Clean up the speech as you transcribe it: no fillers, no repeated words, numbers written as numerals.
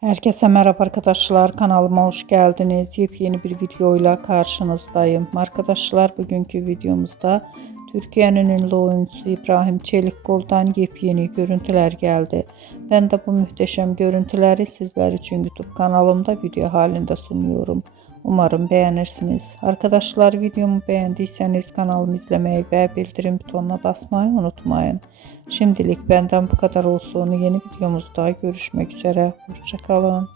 Herkese merhaba arkadaşlar, kanalıma hoş geldiniz. Yepyeni bir videoyla karşınızdayım. Arkadaşlar, bugünkü videomuzda Türkiye'nin ünlü oyuncusu İbrahim Çelikkol'dan yepyeni görüntüler geldi. Ben de bu muhteşem görüntüleri sizler için YouTube kanalımda video halinde sunuyorum. Umarım beğenirsiniz. Arkadaşlar, videomu beğendiyseniz kanalımı izlemeyi ve bildirim butonuna basmayı unutmayın. Şimdilik benden bu kadar olsun. Yeni videomuzda görüşmek üzere. Hoşça kalın.